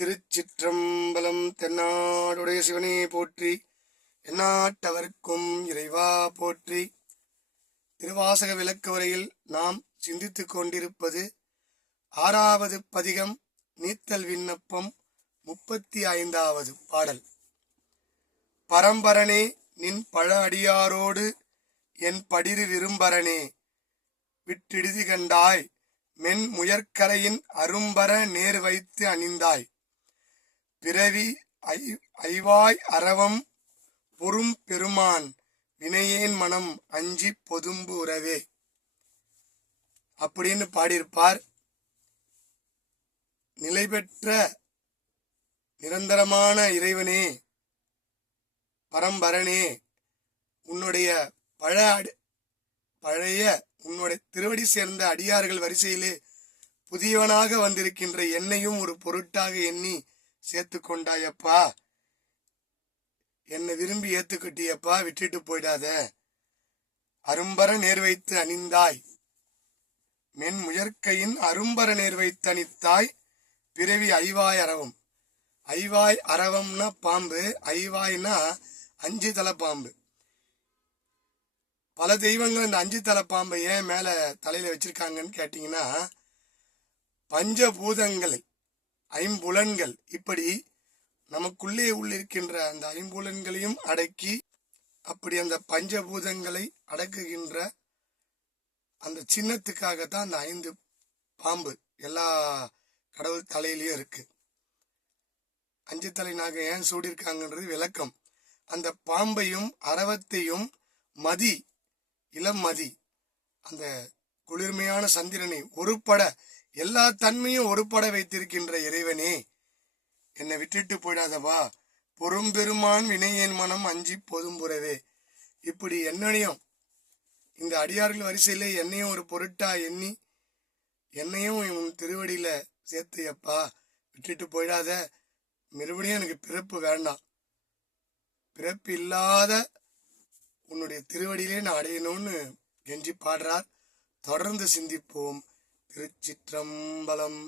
திருச்சிற்றம்பலம். தென்னாடுடைய சிவனே போற்றி, எந்நாட்டவர்க்கும் இறைவா போற்றி. திருவாசக விளக்க உரையில் நாம் சிந்தித்துக் கொண்டிருப்பது 6வது பதிகம், நீத்தல் விண்ணப்பம், 35வது பாடல். பரம்பரனே நின் பழ அடியாரோடு என் படிறு விரும்பரனே விட்டிடுதி கண்டாய், மென் முயற்கரையின் அரும்பர நேர் வைத்து அணிந்தாய், பிறவி ஐவாய் அரவம் பொறும் பெருமான் வினையேன் மனம் அஞ்சி பொதும்பு உறவே அப்படின்னு பாடியிருப்பார். நிலை பெற்ற நிரந்தரமான இறைவனே, பரம்பரனே, உன்னுடைய பழைய உன்னுடைய திருவடி சேர்ந்த அடியார்கள் வரிசையிலே புதியவனாக வந்திருக்கின்ற என்னையும் ஒரு பொருட்டாக எண்ணி சேர்த்து கொண்டாயப்பா. என்னை விரும்பி ஏத்துக்கிட்டியப்பா, விட்டுட்டு போயிடாத. அரும்பர நேர் வைத்து அணிந்தாய், மென் முயற்கையின் அரும்பர நேர் வைத்து அணித்தாய், பிறவி ஐவாய் அரவம். ஐவாய் அரவம்னா பாம்பு, ஐவாய்னா 5 தலை பாம்பு. பல தெய்வங்கள் இந்த 5 தலை பாம்பை ஏன் மேல தலையில வச்சிருக்காங்கன்னு கேட்டீங்கன்னா, பஞ்சபூதங்கள், ஐம்புலன்கள், இப்படி நமக்குள்ளே உள்ளிருக்கின்ற அந்த ஐம்புலன்களையும் அடக்கி, அப்படி அந்த பஞ்சபூதங்களை அடக்குகின்ற அந்த சின்னத்துக்காகத்தான் அந்த 5 பாம்பு எல்லா கடவுள் தலையிலயும் இருக்கு. 5 தலை நாகம் ஏன் சூடியிருக்காங்கன்றது விளக்கம். அந்த பாம்பையும் அரவத்தையும் மதி, இளம் மதி, அந்த குளிர்மையான சந்திரனை ஒருபட, எல்லா தன்மையும் ஒருபட வைத்திருக்கின்ற இறைவனே, என்னை விட்டுட்டு போயிடாதவா. பொறும்பெருமான் வினையேன் மனம் அஞ்சி பொதும்புறவே. இப்படி என்னையும் இந்த அடியார்கள் வரிசையில என்னையும் ஒரு பொருட்டா எண்ணி என்னையும் உன் திருவடியில சேர்த்தையப்பா, விட்டுட்டு போயிடாத. மறுபடியும் எனக்கு பிறப்பு வேண்டாம். பிறப்பு இல்லாத உன்னுடைய திருவடியிலே நான் அடையணும்னு கெஞ்சி பாடுறார். தொடர்ந்து சிந்திப்போம். திருச்சிற்றம்பலம்.